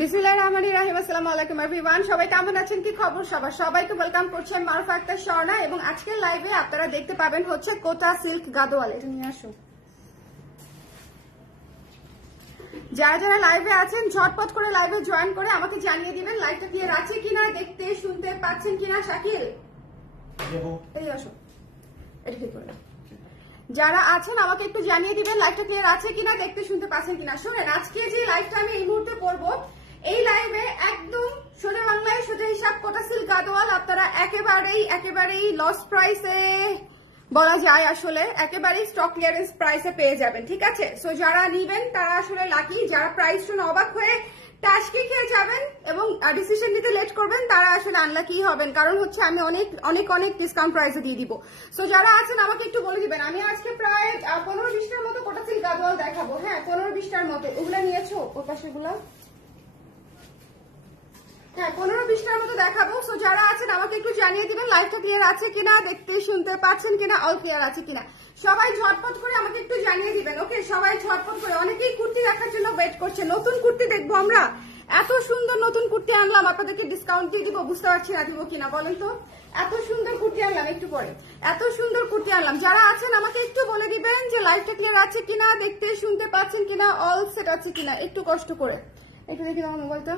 বিসমিল্লাহির রহমানির রহিম। আসসালামু আলাইকুম এভরিওয়ান, সবাই কেমন আছেন, কি খবর সবার? সবাইকে ওয়েলকাম করছেন মারুফা আক্তার স্বর্ণা। এবং আজকের লাইভে আপনারা দেখতে পাবেন হচ্ছে কোটা সিল্ক গাদোয়াল। এটা নিয়ে আসো। যারা যারা লাইভে আছেন ঝটপট করে লাইভে জয়েন করে আমাকে জানিয়ে দিবেন লাইভটা ক্লিয়ার আছে কিনা, দেখতে শুনতে পাচ্ছেন কিনা। শাকিল এই আসো, এটা ঠিক করে। যারা আছেন আমাকে একটু জানিয়ে দিবেন লাইভটা ক্লিয়ার আছে কিনা, দেখতে শুনতে পাচ্ছেন কিনা। শুনেন, আজকে যে লাইভটা আমি এই মুহূর্তে করবো, এই লাইভে একদম সোজা বাংলায় সোজা হিসাব কোটা সিল্ক গাদোয়াল আপনারা একেবারেই লস প্রাইসে বলা যায়, আসলে একেবারেই স্টক ক্লিয়ারেন্স প্রাইসে পেয়ে যাবেন। ঠিক আছে, সো যারা নিবেন তারা আসলে লাকি, যারা প্রাইস শুনে অবাক হয়ে টাসকি খেয়ে যাবেন এবং ডিসিশন নিতে লেট করবেন তারা আসলে আনলাকি হবেন, কারণ হচ্ছে আমি অনেক ডিসকাউন্ট প্রাইসে দিয়ে দিব। সো যারা আছেন আমাকে একটু বলে দিবেন। আমি আজকে প্রায় 15-20টার মতো কোটা সিল্ক গাদোয়াল দেখাবো। হ্যাঁ, 15-20টার মতো। ওগুলা নিয়েছো ওর পাশে গুলা? হ্যাঁ, 15-20টার মতো দেখাবো। সো যারা আছেন আমাকে একটু জানিয়ে দিবেন লাইভটা ক্লিয়ার আছে কিনা, দেখতে শুনতে পাচ্ছেন কিনা, অল ক্লিয়ার আছে কিনা। সবাই ঝটপট করে আমাকে একটু জানিয়ে দিবেন। ওকে, সবাই ঝটপট করে। অনেকেই কুর্তি দেখার জন্য ওয়েট করছে। নতুন কুর্তি দেখবো আমরা। এত সুন্দর নতুন কুর্তি আনলাম, আপনাদেরকে ডিসকাউন্ট দিয়ে দিব, বুঝতে পারছি না দিব কিনা বলেন তো। এত সুন্দর কুর্তি আনলাম, একটু পরে এত সুন্দর কুর্তি আনলাম। যারা আছেন আমাকে একটু বলে দিবেন যে লাইভটা ক্লিয়ার আছে কিনা, দেখতে শুনতে পাচ্ছেন কিনা, অল সেট আছে কিনা। একটু কষ্ট করে একটু দেখি দাও মোবাইলটা।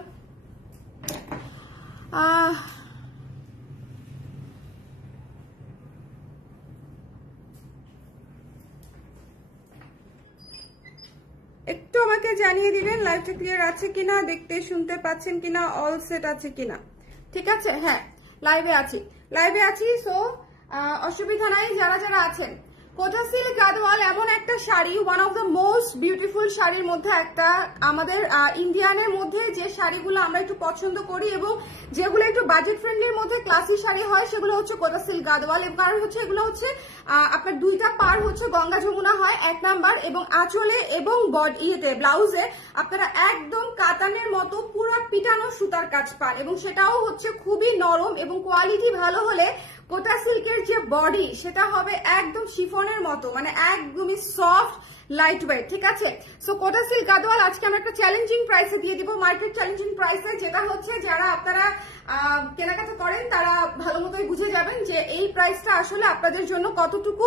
একটু আমাকে জানিয়ে দিবেন লাইভটা ক্লিয়ার আছে কিনা, দেখতে শুনতে পাচ্ছেন কিনা, অল সেট আছে কিনা। ঠিক আছে, হ্যাঁ লাইভে আছি। সো অসুবিধা নাই। যারা যারা আছেন, কোটা সিল্ক গাদোয়াল এমন একটা sari, one of the most beautiful শাড়ির মধ্যে একটা। আমাদের ইন্ডিয়ানের মধ্যে যে শাড়িগুলো আমরা একটু পছন্দ করি এবং যেগুলো একটু বাজেট ফ্রেন্ডলির মধ্যে ক্লাসি শাড়ি হয়, সেগুলো হচ্ছে কোটা সিল্ক গাদোয়াল। কারণ হচ্ছে এগুলো হচ্ছে আপনার দুইটা পার হচ্ছে গঙ্গা যমুনা হয়, 1 নাম্বার, এবং আঁচলে এবং ইয়েতে ব্লাউজে আপনারা একদম কাতানের মতো পুরো পিটানো সুতার কাজ পান, এবং সেটাও হচ্ছে খুবই নরম, এবং কোয়ালিটি ভালো হলে কোটা সিল্কের যে বডি সেটা হবে একদম শিফনের মতো, মানে একদমই সফট লাইট ওয়েট। ঠিক আছে, সো কোটা সিল্ক গাদোয়াল আজকে আমরা একটা চ্যালেঞ্জিং প্রাইসে দিয়ে দিব, মার্কেট চ্যালেঞ্জিং প্রাইসে, যেটা হচ্ছে যারা আপনারা কেনাকাটা করেন তারা ভালো মতোই বুঝে যাবেন যে এই প্রাইসটা আসলে আপনাদের জন্য কতটুকু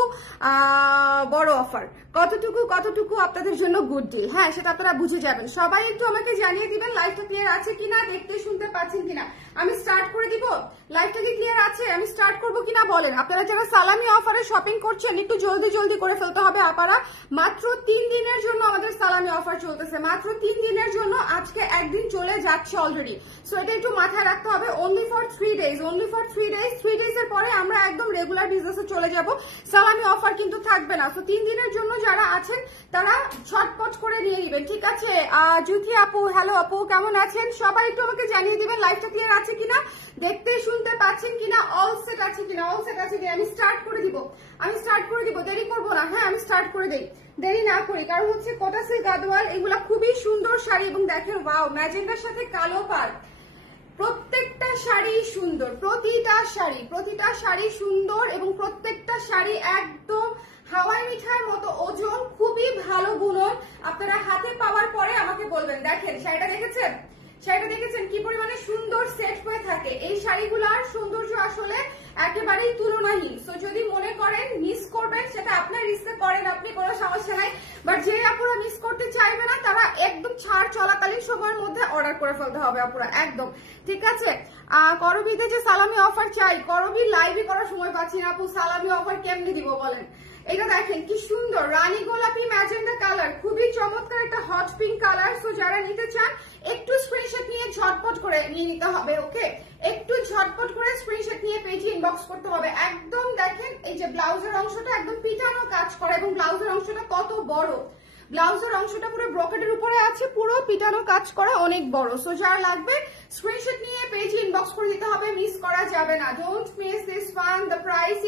বড় অফার, কতটুকু আপনাদের জন্য গুড ডিল। হ্যাঁ, সেটা আপনারা বুঝে যাবেন। সবাই একটু আমাকে জানিয়ে দিবেন লাইভটা ক্লিয়ার আছে কিনা, দেখতে শুনতে পাচ্ছেন কিনা। আমি স্টার্ট করে দিব। লাইভটা কি ক্লিয়ার আছে? আমি স্টার্ট করবো কিনা বলেন। আপনারা যারা সালামি অফারে শপিং করছেন একটু জলদি করে ফেলতে হবে আপনারা। মাত্র 3 দিনের জন্য আমাদের সালামি অফার চলতেছে, মাত্র 3 দিনের জন্য। আজকে একদিন চলে যাচ্ছে অলরেডি, সো এটা একটু মাথায় রাখতে হবে। অনলি ফর 3 ডেজ, 3 ডেজ এর পরে আমরা একদম রেগুলার বিজনেসে চলে যাব। সালামি অফার কিন্তু থাকবে না। তো 3 দিনের জন্য যারা আছেন তারা ছটপট করে নিয়ে নেবেন। ঠিক আছে, জুথি আপু, হ্যালো আপু, কেমন আছেন? সবাই একটু আমাকে জানিয়ে দিবেন লাইভটা ক্লিয়ার আছে কিনা, দেখতে শুনতে পাচ্ছেন কিনা, অল সেট আছে কিনা, আমি স্টার্ট করে দিব, দেরি করবো না। হ্যাঁ, আমি স্টার্ট করে দেই, দেরি না করি, কারণ হচ্ছে কোটা সিল্ক গাদোয়াল এগুলা খুবই সুন্দর শাড়ি। এবং দেখেন, ওয়াও, ম্যাজেন্ডার সাথে কালো পাড়, প্রত্যেকটা শাড়ি সুন্দর, প্রতিটা শাড়ি সুন্দর, এবং প্রত্যেকটা শাড়ি একদম হাওয়াই মিঠার মতো ওজন, খুবই ভালো বুনন। আপনারা হাতে পাওয়ার পরে আমাকে বলবেন। দেখেন শাড়িটা দেখেছেন কি পরিমাণে সুন্দর সেট হয়ে থাকে। এই শাড়িগুলার সৌন্দর্য আসলে একেবারেই তুলনাহীন। সো যদি মনে করেন মিস করবেন, সেটা আপনার রিস্কে করেন, আপনি, কোনো সমস্যা নাই। বাট যে আপুরা মিস করতে চাইবে না তারা একদম ছাড় চলাকালীন সময়ের মধ্যে অর্ডার করে ফেলতে হবে আপুরা, একদম। ঠিক আছে, করবিতে যে সালামি অফার চাই, করবি লাইভে করার সময় পাচ্ছি না আপু, সালামি অফার কেমনি দিব বলেন। এটা দেখেন কি সুন্দর রানী গোলাপি ম্যাজেন্ডা কালার, খুবই চমৎকার একটা হট পিঙ্ক কালার। সো যারা নিতে চান একটু স্ক্রিনশট নিয়ে ঝটপট করে নিয়ে নিতে হবে। ওকে, একটু ঝটপট করে স্ক্রিনশট নিয়ে পেজে ইনবক্স করতে হবে। একদম দেখেন এই যে ব্লাউজের অংশটা একদম পিটানো কাজ করা, এবং ব্লাউজের অংশটা কত বড়, ব্লাউজের অংশটা পুরো ব্রকেটের উপরে আছে, পুরো পিটানো কাজ করা, অনেক বড়। সো যারা লাগবে স্ক্রিনশট নিয়ে পেজে ইনবক্স করে দিতে হবে, মিস করা যাবে না। Don't miss this one. The price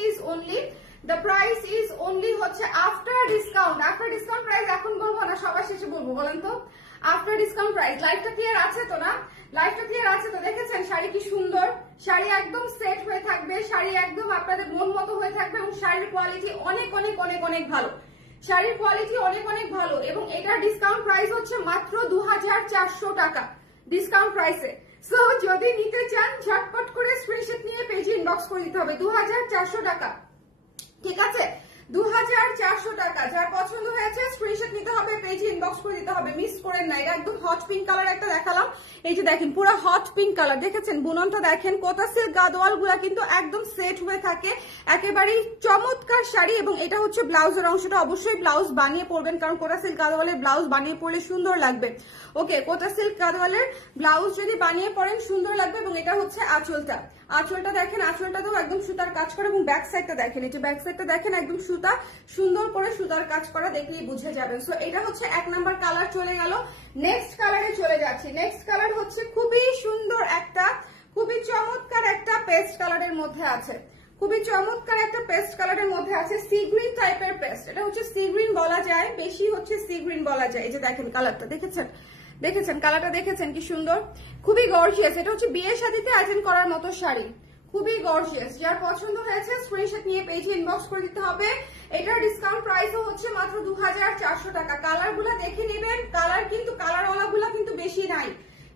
is only হচ্ছে আফটার ডিসকাউন্ট প্রাইস। এখন বলবো না, সবার শেষে বলবো, বলেন তো। After discount price. লাইভটা ক্লিয়ার আছে তো না? লাইভটা ক্লিয়ার আছে তো? দেখেছেন শাড়ি কি সুন্দর, শাড়ি একদম সেট হয়ে থাকবে, শাড়ি একদম আপনাদের মন মতো হয়ে থাকবে, এবং শাড়ির কোয়ালিটি অনেক ভালো, শাড়ির কোয়ালিটি অনেক ভালো। এবং এটার ডিসকাউন্ট প্রাইস হচ্ছে মাত্র 2400 টাকা। ডিসকাউন্ট প্রাইসে। সো যদি নিতে চান ঝটপট করে স্ক্রিনশট নিয়ে পেজে ইনবক্স করে দিতে হবে। 2400 টাকা, ঠিক আছে, 2400 টাকা। যার পছন্দ হয়েছে স্ক্রিনশট নিতে হবে, পেজে ইনবক্স করে দিতে হবে, মিস করেন না। এটা একদম হট পিঙ্ক কালার একটা দেখালাম, এই যে দেখেন পুরো হট পিঙ্ক কালার, দেখেছেন বুননটা দেখেন। কোটা সিল্ক গাদোয়াল গুলা কিন্তু একদম সেট হয়ে থাকে, একেবারেই চমৎকার শাড়ি। এবং এটা হচ্ছে ব্লাউজের অংশটা, অবশ্যই ব্লাউজ বানিয়ে পরবেন, কারণ কোটা সিল্ক গাদোয়ালের ব্লাউজ বানিয়ে পরলে সুন্দর লাগবে। ওকে, কোটা সিল্ক গাদোয়ালের ব্লাউজ যদি বানিয়ে পরেন সুন্দর লাগবে। এবং এটা হচ্ছে আঁচলটা, আঁচলটা দেখেন, আঁচলটাতেও একদম সুতার কাজ করা। এবং ব্যাক সাইডটা দেখেন, এই যে ব্যাক সাইডটা দেখেন একদম সুতা, সুন্দর করে সুতার কাজ করা, দেখলেই বুঝে যাবেন। সো এটা হচ্ছে 1 নাম্বার কালার চলে গেল। নেক্সট কালারে চলে যাচ্ছি। নেক্সট কালার হচ্ছে খুবই সুন্দর একটা, খুবই চমৎকার একটা পেস্ট কালারের মধ্যে আছে, খুবই চমৎকার একটা পেস্ট কালারের মধ্যে আছে, সি গ্রিন টাইপের পেস্ট। এটা হচ্ছে সি গ্রিন বলা যায়, বেশি হচ্ছে সি গ্রিন বলা যায়। এই যে দেখেন কালারটা, দেখেছেন, দেখেছেন কালারটা, দেখেছেন কি সুন্দর, খুবই গর্জিয়াস। এটা হচ্ছে বিয়ের শাদীতে অ্যাটেন্ড করার মতো শাড়ি, খুবই গর্জিয়াস। যার পছন্দ হয়েছে স্ক্রিনশট নিয়ে পেজে ইনবক্স করে দিতে হবে। এটার ডিসকাউন্ট প্রাইসও হচ্ছে মাত্র 2400 টাকা। কালার গুলা দেখে নেবেন, কালার কিন্তু কালারওয়ালা গুলা কিন্তু বেশি নাই,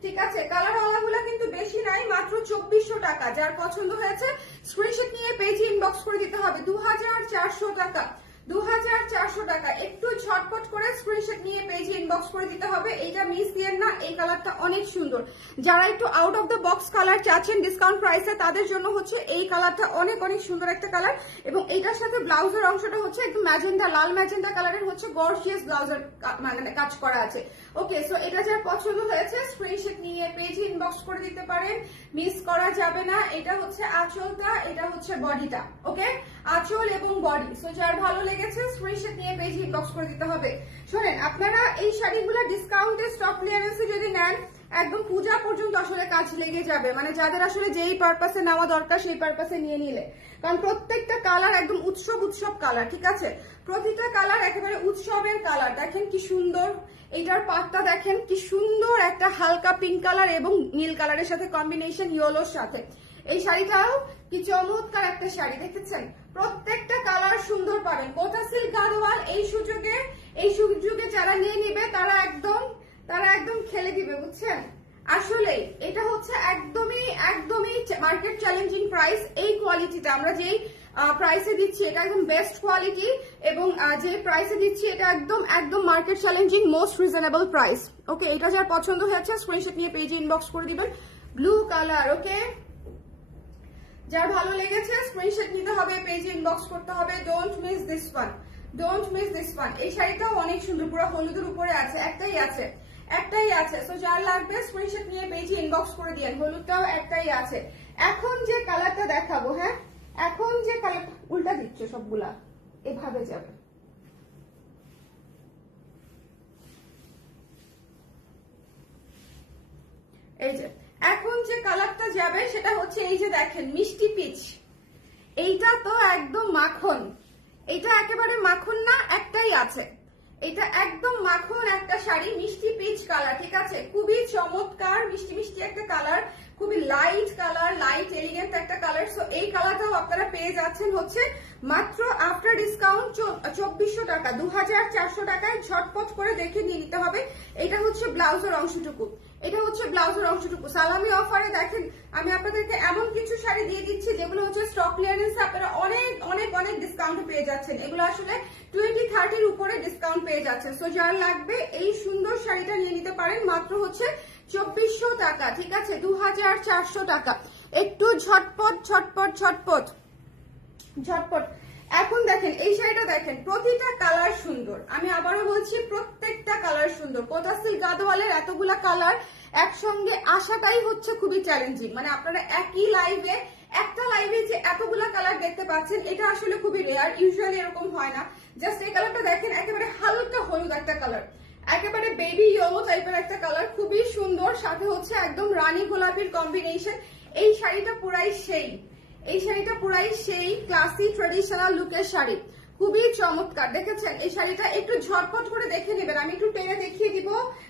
ঠিক আছে, কালারওয়ালা গুলা কিন্তু বেশি নাই, মাত্র 2400 টাকা। যার পছন্দ হয়েছে স্ক্রিনশট নিয়ে পেজে ইনবক্স করে দিতে হবে। 2400 টাকা, 2400 টাকা। একটু ঝটপট করে স্ক্রিনশট নিয়ে পেজে ইনবক্স করে দিতে হবে। এইটা মিস দিয়েন না, এই কালারটা অনেক সুন্দর। যারা একটু out of the box colour চাচ্ছেন ডিসকাউন্ট প্রাইসে, তাদের জন্য হচ্ছে এই কালারটা অনেক অনেক সুন্দর একটা কালার। এবং এইটার সাথে ব্লাউজের অংশটা হচ্ছে একদম ম্যাজেন্ডা, লাল ম্যাজেন্ডা কালারের হচ্ছে গর্জিয়াস ব্লাউজের মানে কাজ করা আছে। ওকে, সো এটা যার পছন্দ হয়েছে স্ক্রিনশট নিয়ে পেজে ইনবক্স করে দিতে পারেন, মিস করা যাবে না। এটা হচ্ছে আঁচলটা, এটা হচ্ছে বডিটা। ওকে, আঁচল এবং বডি। সো যার ভালো লেগেছে স্ক্রিনশট নিয়ে পেজে ইনবক্স করে দিতে হবে। শোনেন, আপনারা এই শাড়িগুলো ডিসকাউন্টে স্টক ক্লিয়ারেন্সে যদি নেন একদম পূজা পর্যন্ত আসলে কাজ লেগে যাবে, মানে যাদের আসলে যেই পারপাসে নেওয়া দরকার সেই পারপাসে নিয়ে নিলে। কারণ প্রত্যেকটা কালার একদম উৎসব উৎসব কালার, ঠিক আছে, প্রতিটা কালার একেবারে উৎসবের কালার। দেখেন কি সুন্দর, এইটার পাটটা দেখেন কি সুন্দর, একটা হালকা পিঙ্ক কালার এবং নীল কালারের সাথে কম্বিনেশন, ইয়েলোর সাথে। এই শাড়িটাও কি চমৎকার একটা শাড়ি, দেখেছেন, প্রত্যেকটা কালার সুন্দর পাবেন। কোটা সিল্ক গাদোয়াল এই সুযোগে যারা নিয়ে নিবে তারা একদম খেলে দিবে, বুঝছেন। আসলে এটা হচ্ছে একদমই মার্কেট চ্যালেঞ্জিং প্রাইস। এই কোয়ালিটিটা আমরা যেই প্রাইসে দিচ্ছি এটা একদম বেস্ট কোয়ালিটি, এবং যে প্রাইসে দিচ্ছি এটা একদম market challenging, most reasonable price. Okay, এটা যার পছন্দ হয়েছে স্ক্রিনশট নিয়ে পেজে ইনবক্স করে দিবেন। ব্লু কালার, ওকে, যার ভালো লেগেছে স্ক্রিনশট নিতে হবে, পেজে ইনবক্স করতে হবে। Don't miss this one, don't miss this one. এই শাড়িটাও অনেক সুন্দর, পুরো হলুদের উপরে আছে, একটাই আছে। সো যার লাগবে স্ক্রিনশট নিয়ে পেজে ইনবক্স করে দিয়েন। হলুদটাও একটাই আছে। এখন যে কালারটা দেখাবো, হ্যাঁ, এখন যে কালার, উল্টা দিচ্ছ সবগুলা, এভাবে যাবে। এই যে এখন যে কালারটা যাবে সেটা হচ্ছে এই যে দেখেন মিষ্টি পিচ। এইটা তো একদম মাখন, এটা একেবারে মাখন না, একটাই আছে। এটা একদম মাখন একটা শাড়ি, মিষ্টি পিচ কালার, ঠিক আছে, খুবই চমৎকার মিষ্টি মিষ্টি একটা কালার, খুবই লাইট কালার, লাইট এলিগেন্ট একটা কালার। সো এই কালারটাও আপনারা পেয়ে যাচ্ছেন হচ্ছে মাত্র আফটার ডিসকাউন্ট 2400 টাকা, 2400 টাকায়। ঝটপট করে দেখে নিয়ে নিতে হবে। এটা হচ্ছে ব্লাউজের অংশটুকু, এটা হচ্ছে ব্লাউজের অংশটুকু। সালামি অফারে দেখেন আমি আপনাদেরকে এমন কিছু শাড়ি দিয়ে দিচ্ছি যেগুলো হচ্ছে স্টক ক্লিয়ারেন্স, আপনারা অনেক অনেক অনেক ডিসকাউন্ট পেয়ে যাচ্ছেন। এগুলো আসলে 20-30 উপরে ডিসকাউন্ট পেয়ে যাচ্ছেন। সো যার লাগবে এই সুন্দর শাড়িটা নিয়ে নিতে পারেন, মাত্র হচ্ছে 2400 টাকা, ঠিক আছে, 2400 টাকা। একটু ঝটপট ঝটপট ঝটপট ঝটপট। এখন দেখেন এই শাড়িটা দেখেন, প্রতিটা কালার সুন্দর, আমি আবারও বলছি প্রত্যেকটা কালার সুন্দর। কোটা সিল্ক গাদোয়ালের এতগুলা কালার একসঙ্গে আসাটাই হচ্ছে খুবই চ্যালেঞ্জিং, মানে আপনারা একই লাইভে একটা লাইভে যে এতগুলা কালার দেখতে পাচ্ছেন এটা আসলে খুবই রেয়ার, ইউজুয়ালি এরকম হয় না। জাস্ট এই কালারটা দেখেন, একেবারে হালকা হলুদ একটা কালার, একেবারে বেবি ইয়েলো টাইপের একটা কালার, খুবই সুন্দর, সাথে হচ্ছে একদম রানী গোলাপির কম্বিনেশন। এই শাড়িটা পুরাই সেই, এই শাড়িটা পুরাই সেই ক্লাসি ট্রেডিশনাল লুকের শাড়ি, খুবই চমৎকার। দেখেছেন এই শাড়িটা, একটু ঝটপট করে দেখে নেবেন, আমি একটু টেনে দেখিয়ে দিব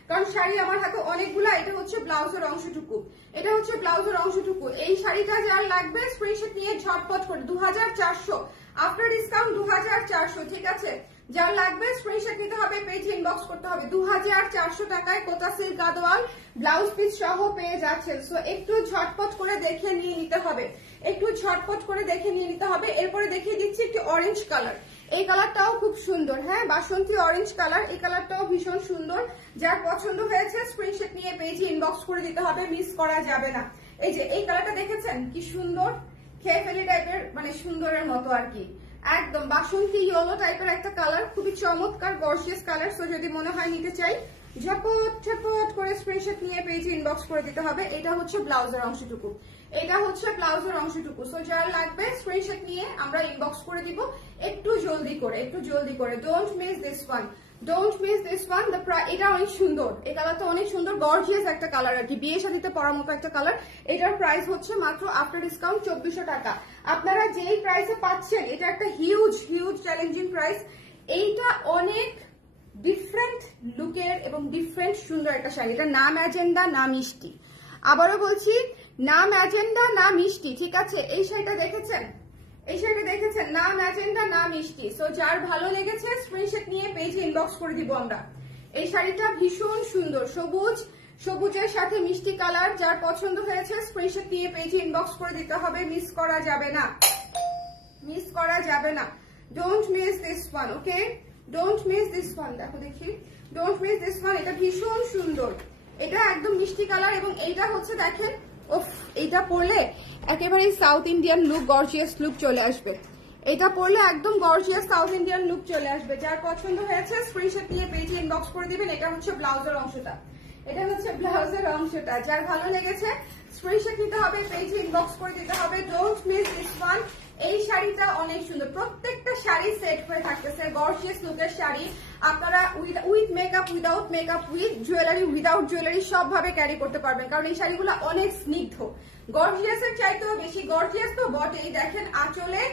কারণ শাড়ি আমার হাতে অনেকগুলা। এটা হচ্ছে ব্লাউজের অংশটুকু, এটা হচ্ছে ব্লাউজের অংশটুকু। এই শাড়িটা যার লাগবে স্ক্রিনশট নিয়ে ঝটপট করে 2400 আফটার ডিসকাউন্ট 2400, ঠিক আছে, যার লাগবে স্ক্রিনশট নিতে হবে, পেজ ইনবক্স করতে হবে। 2400 টাকায় কোটা সিল্ক গাদোয়াল ব্লাউজ পিস সহ পেয়ে যাচ্ছেন। সো একটু ঝটপট করে দেখে নিয়ে নিতে হবে, একটু ঝটপট করে দেখে নিয়ে নিতে হবে। এরপরে দেখিয়ে দিচ্ছি একটি অরেঞ্জ কালার, এই কালারটাও খুব সুন্দর। হ্যাঁ, বাসন্তী অরেঞ্জ কালার, এই কালারটাও ভীষণ সুন্দর। যার পছন্দ হয়েছে স্ক্রিনশট নিয়ে পেজে ইনবক্স করে দিতে হবে, মিস করা যাবে না। এই যে এই কালারটা দেখেছেন কি সুন্দর, খেয়ে ফেলি টাইপের, মানে সুন্দরের মতো আর কি, একদম বাসন্তী ইয়েলো টাইপের একটা কালার, খুবই চমৎকার গর্জিয়াস কালার। সো যদি মনে হয় নিতে চাই, ঝপট ঝপট করে স্ক্রিনশট নিয়ে পেজে ইনবক্স করে দিতে হবে। এটা হচ্ছে ব্লাউজের অংশটুকু, এটা হচ্ছে ব্লাউজের অংশটুকু। সো যার লাগবে স্ক্রিনশট নিয়ে আমরা ইনবক্স করে দিব, একটু জলদি করে, একটু জলদি করে। Don't miss this one, don't miss this one. এটা অনেক সুন্দর, এই কালারটা অনেক সুন্দর, গর্জিয়াস একটা কালার আর কি, বিয়ে শাদিতে পরার মতো একটা কালার। এটার প্রাইস হচ্ছে মাত্র আফটার ডিসকাউন্ট 2400 টাকা। আপনারা যেই প্রাইসে পাচ্ছেন, এটা একটা হিউজ হিউজ চ্যালেঞ্জিং প্রাইস। এইটা অনেক ডিফারেন্ট লুকের এবং ডিফারেন্ট সুন্দর একটা শাড়ি। এটা না ম্যাজেন্ডা না মিষ্টি, আবারও বলছি, না ম্যাজেন্ডা না মিষ্টি, ঠিক আছে? এই শাড়িটা দেখেছেন, এই শাড়িটা দেখেছেন, না ম্যাজেন্ডা না মিষ্টি। সো যার ভালো লেগেছে স্ক্রিনশট নিয়ে পেজে ইনবক্স করে দিব আমরা। এই শাড়িটা ভীষণ সুন্দর, সবুজ, সবুজের সাথে মিষ্টি কালার। যার পছন্দ হয়েছে স্ক্রিনশট নিয়ে পেজে ইনবক্স করে দিতে হবে, মিস করা যাবে না, মিস করা যাবে না। Don't miss this one, okay? Don't miss this one. দেখো দেখি, ডোন্ট মিস দিস ওয়ান। এটা ভীষণ সুন্দর, এটা একদম মিষ্টি কালার। এবং এইটা হচ্ছে দেখেন, ওফ, এইটা পরলে একেবারে south Indian look, gorgeous look চলে আসবে। এটা পরলে একদম গর্জিয়াস সাউথ ইন্ডিয়ান লুক চলে আসবে। যার পছন্দ হয়েছে স্ক্রিনশট নিয়ে পেজে ইনবক্স করে দিবেন। এটা হচ্ছে ব্লাউজের অংশটা, এটা হচ্ছে ব্লাউজের অংশটা। যার ভালো লেগেছে স্ক্রিনশট নিতে হবে, পেজে ইনবক্স করে দিতে হবে। Don't miss this one. এই শাড়িটা অনেক সুন্দর, প্রত্যেকটা শাড়ি সেট হয়ে থাকতেছে, গর্জিয়াস লুকের শাড়ি। আপনারা with makeup, without makeup, with jewellery, without jewellery সব ভাবে ক্যারি করতে পারবেন, কারণ এই শাড়িগুলো অনেক স্নিগ্ধ, গর্জিয়াসের চাইতেও বেশি গর্জিয়াস তো বটেই। দেখেন আঁচলে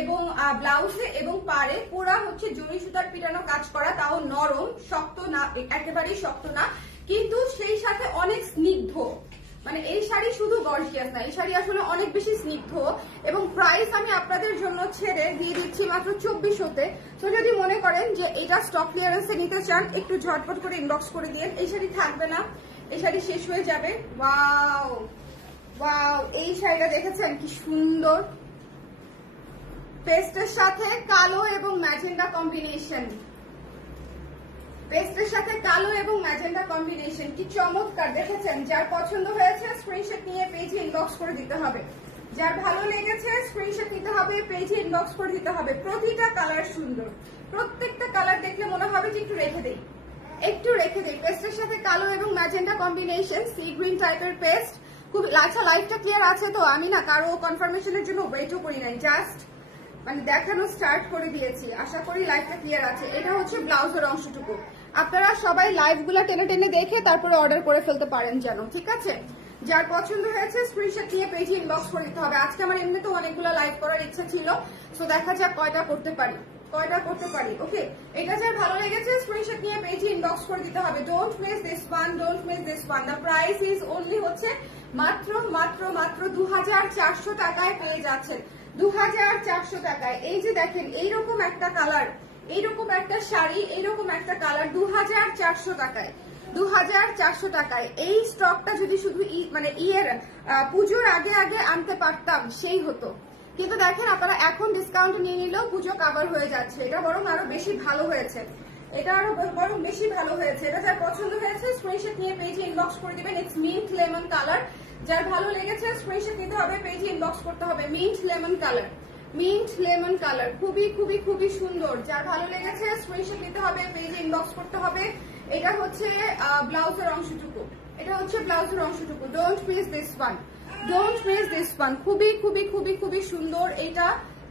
এবং ব্লাউজে এবং পাড়ে পুরা হচ্ছে জরি সুতার পিটানো কাজ করা, তাও নরম, শক্ত না, একেবারেই শক্ত না, কিন্তু সেই সাথে অনেক স্নিগ্ধ। মানে এই শাড়ি শুধু গর্জিয়াস না, এই শাড়ি আসলে অনেক বেশি স্নিগ্ধ। এবং প্রাইস আমি আপনাদের জন্য ছেড়ে দিয়ে দিচ্ছি মাত্র 2400-তে। তো যদি মনে করেন যে এটা স্টক ক্লিয়ারেন্সে নিতে চান, একটু ঝটপট করে ইনবক্স করে দিন। এই শাড়ি থাকবে না, এই শাড়ি শেষ হয়ে যাবে। ওয়াও ওয়াও, এই শাড়িটা দেখেছেন কি সুন্দর, পেস্টের সাথে কালো এবং ম্যাজেন্ডা কম্বিনেশন, পেস্টের সাথে কালো এবং ম্যাজেন্ডা কম্বিনেশন, কি চমৎকার দেখেছেন। যার পছন্দ হয়েছে স্ক্রিনশট নিয়ে পেজে ইনবক্স করে দিতে হবে। যার ভালো লেগেছে স্ক্রিনশট নিতে হবে, পেজে ইনবক্স করে দিতে হবে। প্রতিটা কালার সুন্দর, প্রত্যেকটা কালার দেখলে মনে হবে যে একটু রেখে দেই, একটু রেখে দেই। পেস্টের সাথে কালো এবং ম্যাজেন্ডা কম্বিনেশন, সি গ্রিন টাইপের পেস্ট। খুব আচ্ছা, লাইভটা ক্লিয়ার আছে তো? আমি না কারো কনফার্মেশনের জন্য ওয়েটও করি নাই, জাস্ট মানে দেখানো স্টার্ট করে দিয়েছি। আশা করি লাইভটা ক্লিয়ার আছে। এটা হচ্ছে ব্লাউজের অংশটুকু। আপনারা সবাই লাইভগুলো টেনে টেনে দেখে তারপরে অর্ডার করে ফেলতে পারেন যেন, ঠিক আছে? যার পছন্দ হয়েছে স্ক্রিনশট নিয়ে পেজে ইনবক্স করে দিতে হবে। আজকে আমার এমনিতে অনেকগুলো লাইভ করার ইচ্ছা ছিল, সো দেখা যাক কয়টা করতে পারি, কয়টা করতে পারি। ওকে, এটা যার ভালো লেগেছে স্ক্রিনশট নিয়ে পেজে ইনবক্স করে দিতে হবে। Don't miss this one, don't miss this one. The price is only হচ্ছে মাত্র মাত্র মাত্র 2400 টাকায় পেয়ে যাচ্ছেন, 2400 টাকায়। এই যে দেখেন, এইরকম একটা কালার, এইরকম একটা শাড়ি, এইরকম একটা কালার 2400 টাকায়, 2400 টাকায়। এই স্টকটা যদি শুধু মানে পুজোর আগে আগে আনতে পারতাম সেই হতো, কিন্তু দেখেন আপনারা এখন ডিসকাউন্ট নিয়ে নিলেও পুজো কাভার হয়ে যাচ্ছে। এটা বরং আরো বেশি ভালো হয়েছে, এটা আরো বরং বেশি ভালো হয়েছে। এটা যার পছন্দ হয়েছে স্ক্রিনশট নিয়ে পেজে ইনবক্স করে দিবেন। It's mint lemon colour. যার ভালো লেগেছে স্ক্রিনশট নিতে হবে, পেজে ইনবক্স করতে হবে। Mint lemon colour, mint lemon colour, খুবই খুবই খুবই সুন্দর। যার ভালো লেগেছে স্ক্রিনশট নিতে হবে, পেজে ইনবক্স করতে হবে। এটা হচ্ছে ব্লাউজের অংশটুকু, এটা হচ্ছে ব্লাউজের অংশটুকু। Don't miss this one, don't miss this one. খুবই খুবই খুবই খুবই সুন্দর এটা।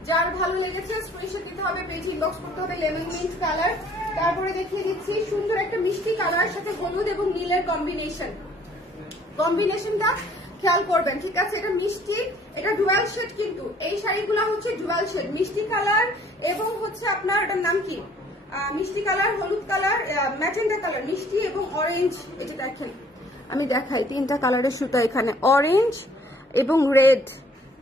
যার ভালো লেগেছে স্ক্রিনশট নিতে হবে, পেজে ইনবক্স করতে হবে। Lemon mint colour. তারপরে দেখিয়ে দিচ্ছি সুন্দর একটা মিষ্টি কালার সাথে হলুদ এবং নীলের কম্বিনেশন, কম্বিনেশনটা খেয়াল করবেন, ঠিক আছে? এটা মিষ্টি, এটা ডুয়াল শেড, কিন্তু এই শাড়িগুলো হচ্ছে ডুয়াল শেড, মিষ্টি কালার এবং হচ্ছে আপনার এটার নাম কি, মিষ্টি কালার, হলুদ কালার, ম্যাজেন্ডা কালার, মিষ্টি এবং অরেঞ্জ। এটা দেখেন, আমি দেখাই, তিনটা কালারের সুতা এখানে, অরেঞ্জ এবং রেড,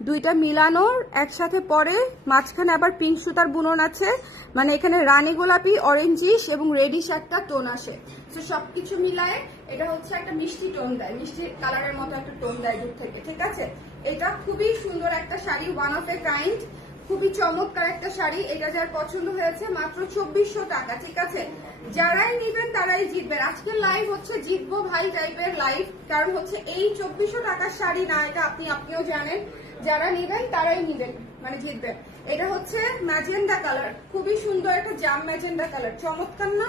দুইটা মিলানোর একসাথে পরে মাঝখানে আবার পিঙ্ক সুতার বুনন আছে, মানে এখানে রানী গোলাপি, অরেঞ্জিশ এবং রেডিশ একটা টোন আসে। তো সবকিছু মিলায় এটা হচ্ছে একটা মিষ্টি টোন দেয়, মিষ্টি কালারের মতো একটা টোন দেয় দূর থেকে, ঠিক আছে। এটা খুবই সুন্দর একটা sari, one of a kind, খুবই চমৎকার একটা শাড়ি। এটা যার পছন্দ হয়েছে মাত্র 2400 টাকা, ঠিক আছে। যারাই নিবেন তারাই জিতবেন। আজকের লাইভ হচ্ছে জিতবো ভাই টাইপের লাইভ, কারণ হচ্ছে এই 2400 টাকার শাড়ি না, এটা আপনিও জানেন, যারা নিবেন তারাই নিবেন, মানে জিতবেন। এটা হচ্ছে ম্যাজেন্ডা কালার, খুবই সুন্দর একটা জাম ম্যাজেন্ডা কালার, চমৎকার না,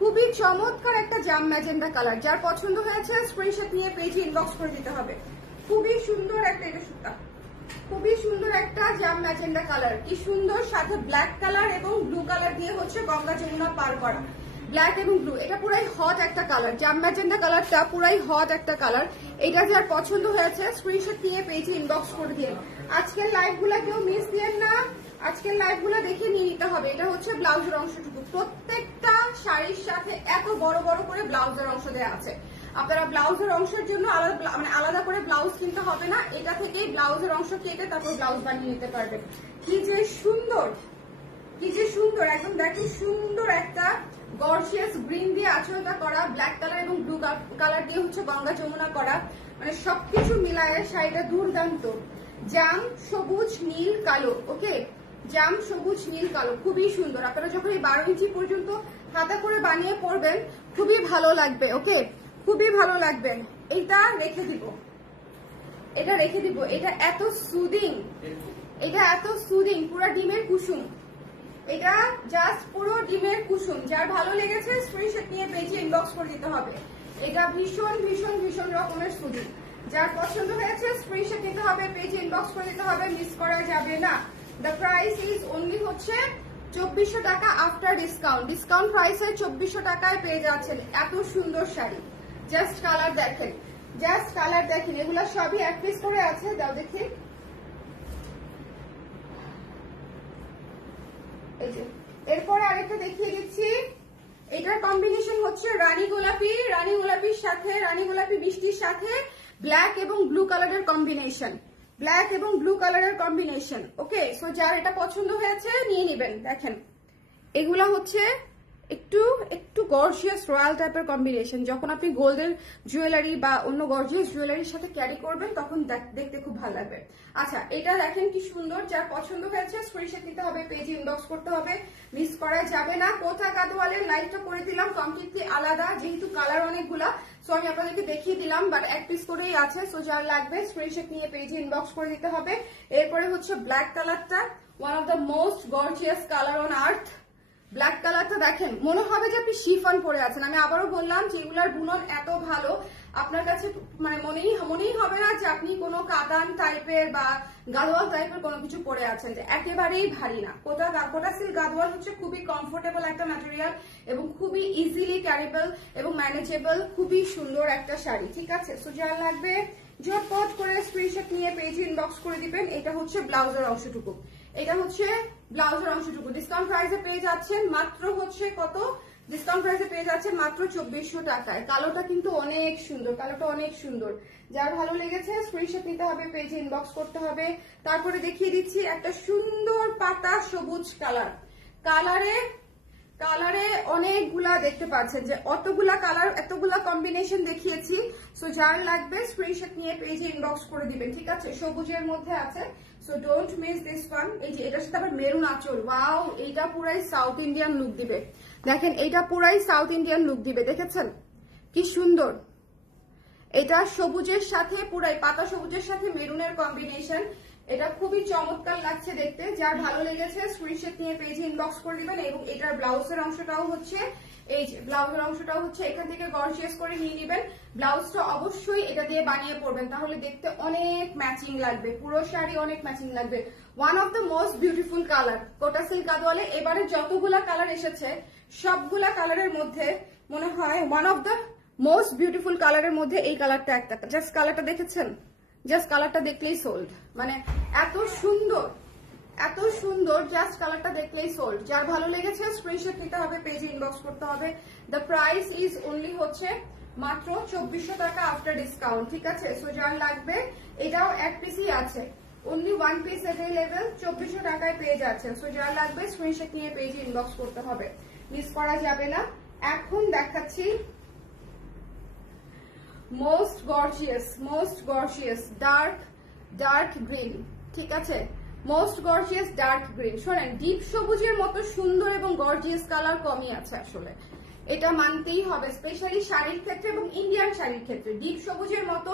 খুবই চমৎকার একটা জাম ম্যাজেন্ডা কালার। যার পছন্দ হয়েছে স্ক্রিনশট নিয়ে পেজে ইনবক্স করে দিতে হবে। খুবই সুন্দর একটা, এটা সুতা, খুবই সুন্দর একটা জাম ম্যাজেন্ডা কালার, কি সুন্দর, সাথে ব্ল্যাক কালার এবং ব্লু কালার দিয়ে হচ্ছে গঙ্গা যমুনা পার করা, ব্ল্যাক এবং ব্লু, এটা পুরাই হট একটা কালার, জাম ম্যাজেন্ডা কালারটা পুরাই হট একটা কালার। এটা যার পছন্দ হয়েছে স্ক্রিনশট নিয়ে পেজে ইনবক্স করে দিন। আজকের লাইভগুলো কেউ মিস দিয়েন না, আজকের লাইভগুলো দেখে নিয়ে নিতে হবে। এটা হচ্ছে ব্লাউজের অংশটুকু, প্রত্যেকটা শাড়ির সাথে এত বড় বড় করে ব্লাউজের অংশ দেওয়া আছে। আপনারা ব্লাউজের অংশের জন্য আলাদা করে ব্লাউজ কিনতে হবে না, এটা থেকেই ব্লাউজের অংশ কেটে তারপর ব্লাউজ বানিয়ে নিতে পারবেন। কি যে সুন্দর, কি যে সুন্দর, একদম দেখুন সুন্দর একটা গর্জিয়াস গ্রিন দিয়ে আঁচলটা করা, ব্ল্যাক কালার এবং ব্লু কালার দিয়ে হচ্ছে গঙ্গা যমুনা করা, মানে সবকিছু মিলায় শাড়িটা দুর্দান্ত। জাম সবুজ নীল কালো, ওকে, জাম সবুজ নীল কালো, খুবই সুন্দর। আপনারা যখন এই 12 ইঞ্চি পর্যন্ত হাতা করে বানিয়ে পরবেন খুবই ভালো লাগবে, ওকে, খুবই ভালো লাগবে। এটা রেখে দিব, এটা রেখে দিব, এটা এত সুদিং, এটা এত সুদিং, পুরো ডিমের কুসুম, এটা জাস্ট পুরো ডিমের কুসুম। যার ভালো লেগেছে স্ক্রিনশট নিয়ে পেজে ইনবক্স করে দিতে হবে। এটা ভীষণ ভীষণ ভীষণ রকমের সুদিং। যার পছন্দ হয়েছে স্ক্রিনশট নিতে হবে, পেজে ইনবক্স করে দিতে হবে, মিস করা যাবে না। দ্য প্রাইস ইজ অনলি হচ্ছে 2400 টাকা আফটার ডিসকাউন্ট। ডিসকাউন্ট প্রাইসে 2400 টাকায় পেয়ে যাচ্ছেন এত সুন্দর শাড়ি। জাস্ট কালার দেখেন, জাস্ট কালার দেখেন, এগুলা সবই এক পিস করে আছে, দাও দেখি। এই যে এরপরে আরেকটা দেখিয়ে দিচ্ছি, এটার কম্বিনেশন হচ্ছে রানী গোলাপি, রানী গোলাপির সাথে, রানী গোলাপি বৃষ্টির সাথে ব্ল্যাক এবং ব্লু কালারের কম্বিনেশন, ব্ল্যাক এবং ব্লু কালারের কম্বিনেশন, ওকে। সো যার এটা পছন্দ হয়েছে নিয়ে নেবেন। দেখেন এগুলা হচ্ছে একটু একটু গর্জিয়াস রয়্যাল টাইপের কম্বিনেশন, যখন আপনি গোল্ডের জুয়েলারি বা অন্য গর্জিয়াস জুয়েলারির সাথে ক্যারি করবেন তখন দেখতে খুব ভালো লাগবে। আচ্ছা এটা দেখেন কি সুন্দর, যার পছন্দ হয়েছে স্ক্রিনশট নিতে হবে, পেজে ইনবক্স করতে হবে, মিস করা যাবে না। কোথা কাদওয়ালের লাইভটা করে দিলাম কমপ্লিটলি আলাদা, যেহেতু কালার অনেকগুলা, সো আমি আপনাদেরকে দেখিয়ে দিলাম, বাট এক পিস করেই আছে। সো যার লাগবে স্ক্রিনশট নিয়ে পেজে ইনবক্স করে দিতে হবে। এরপরে হচ্ছে ব্ল্যাক কালারটা, one of the most gorgeous colour on earth. Black কালারটা দেখেন, মনে হবে যে আপনি শিফন পরে আছেন। আমি আবারও বললাম যে এগুলার বুনন এত ভালো, আপনার কাছে মানে মনেই হবে না যে আপনি কোনো কাতান টাইপের বা গাদোয়াল টাইপের কোনো কিছু পরে আছেন, যে একেবারেই ভারী না। কোটা সিল্ক গাদোয়াল হচ্ছে খুবই কমফোর্টেবল একটা ম্যাটেরিয়াল এবং খুবই ইজিলি ক্যারিবল এবং ম্যানেজেবল, খুবই সুন্দর একটা শাড়ি, ঠিক আছে। সো যার লাগবে ঝটপট করে স্ক্রিনশট নিয়ে পেজে ইনবক্স করে দিবেন। এটা হচ্ছে ব্লাউজের অংশটুকু, এটা হচ্ছে ব্লাউজের অংশটুকু। ডিসকাউন্ট প্রাইসে পেয়ে যাচ্ছেন মাত্র হচ্ছে কত, ডিসকাউন্ট প্রাইসে পেয়ে যাচ্ছেন মাত্র 2400 টাকায়। কালোটা কিন্তু অনেক সুন্দর, কালোটা অনেক সুন্দর। যার ভালো লেগেছে স্ক্রিনশট নিতে হবে, পেজে ইনবক্স করতে হবে। তারপরে দেখিয়ে দিচ্ছি একটা সুন্দর পাতা সবুজ কালার, কালারে অনেকগুলা দেখতে পাচ্ছেন, যে অতগুলা কালার এতগুলা কম্বিনেশন দেখিয়েছি। সো যার লাগবে স্ক্রিনশট নিয়ে পেজে ইনবক্স করে দিবেন, ঠিক আছে। সবুজের মধ্যে আছে, so don't miss this one. এই যে এটার সাথে আবার মেরুন আঁচল, ওয়াও, এইটা পুরাই সাউথ ইন্ডিয়ান লুক দিবে। দেখেন এইটা পুরাই সাউথ ইন্ডিয়ান লুক দিবে, দেখেছেন কি সুন্দর। এটা সবুজের সাথে পুরাই পাতা সবুজের সাথে মেরুনের কম্বিনেশন, এটা খুবই চমৎকার লাগছে দেখতে। যার ভালো লেগেছে স্ক্রিনশট নিয়ে পেজে ইনবক্স করে দিবেন। এবং এটার ব্লাউজের অংশটাও হচ্ছে, এই যে ব্লাউজের অংশটাও হচ্ছে এখান থেকে গর্জিয়াস করে নিয়ে নেবেন। ব্লাউজটা অবশ্যই এটা দিয়ে বানিয়ে পরবেন, তাহলে দেখতে অনেক ম্যাচিং লাগবে, পুরো শাড়ি অনেক ম্যাচিং লাগবে। One of the most beautiful colour Kota silk গাদওয়ালে। এবারে যতগুলা কালার এসেছে সবগুলা কালারের মধ্যে মনে হয় one of the most beautiful কালারের মধ্যে এই কালারটা একটা। জাস্ট কালারটা দেখেছেন, জাস্ট কালারটা দেখলেই সোল্ড, মানে এত সুন্দর, এত সুন্দর, জাস্ট কালারটা দেখলেই সোল্ড। যার ভালো লেগেছে স্ক্রিনশট নিতে হবে, পেজে ইনবক্স করতে হবে। দ্য প্রাইস ইজ অনলি হচ্ছে মাত্র 2400 টাকা আফটার ডিসকাউন্ট, ঠিক আছে। সো যার লাগবে, এটাও এক পিসই আছে, অনলি ওয়ান পিস অ্যাভেলেবেল, 2400 টাকায় পেয়ে যাচ্ছেন। সো যারা লাগবে স্ক্রিনশট নিয়ে পেজে ইনবক্স করতে হবে, মিস করা যাবে না। এখন দেখাচ্ছি মোস্ট গর্জিয়াস ডার্ক গ্রিন, ঠিক আছে, মোস্ট গর্জিয়াস ডার্ক গ্রিন। শোনেন, ডিপ সবুজের মতো সুন্দর এবং গর্জিয়াস কালার কমই আছে আসলে, এটা মানতেই হবে, স্পেশালি শাড়ির ক্ষেত্রে এবং ইন্ডিয়ান শাড়ির ক্ষেত্রে। ডিপ সবুজের মতো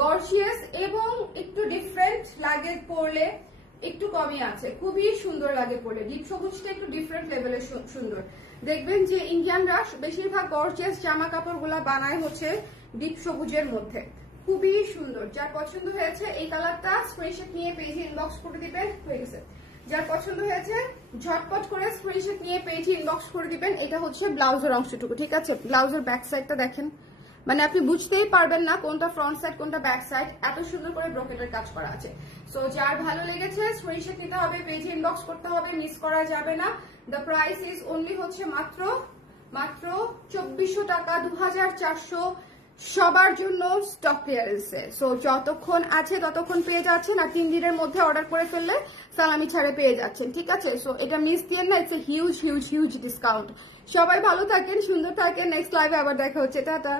গর্জিয়াস এবং একটু ডিফারেন্ট লাগে পরলে, একটু কমই আছে, খুবই সুন্দর লাগে পরলে। ডিপ সবুজটা একটু ডিফারেন্ট লেভেলের সুন্দর। দেখবেন যে ইন্ডিয়ানরা বেশিরভাগ গর্জিয়াস জামা কাপড় গুলা বানায় হচ্ছে ডিপ সবুজের মধ্যে, খুবই সুন্দর। যার পছন্দ হয়েছে এই কালারটা স্ক্রিনশট নিয়ে পেজে ইনবক্স করে দিবেন, হয়ে গেছে। যার পছন্দ হয়েছে ঝটপট করে স্ক্রিনশট নিয়ে পেজে ইনবক্স করে দিবেন। এটা হচ্ছে ব্লাউজের অংশটুকু, ঠিক আছে। ব্লাউজের ব্যাক সাইডটা দেখেন, মানে আপনি বুঝতেই পারবেন না কোনটা ফ্রন্ট সাইড কোনটা ব্যাক সাইড, এত সুন্দর করে ব্রকেটের কাজ করা আছে। সো যার ভালো লেগেছে স্ক্রিনশট নিতে হবে, পেজে ইনবক্স করতে হবে, মিস করা যাবে না। দ্য প্রাইস ইজ অনলি হচ্ছে মাত্র 2400 টাকা, 2400 সবার জন্য স্টক ক্লিয়ারেন্সে। সো যতক্ষণ আছে ততক্ষণ পেয়ে যাচ্ছেন, আর 3 দিনের মধ্যে অর্ডার করে ফেললে সালামি ছাড়ে পেয়ে যাচ্ছেন, ঠিক আছে। সো এটা মিস দিয়ে না, ইটস এ হিউজ ডিসকাউন্ট। সবাই ভালো থাকেন, সুন্দর থাকেন, নেক্সট লাইভে আবার দেখা হচ্ছে, টাটা।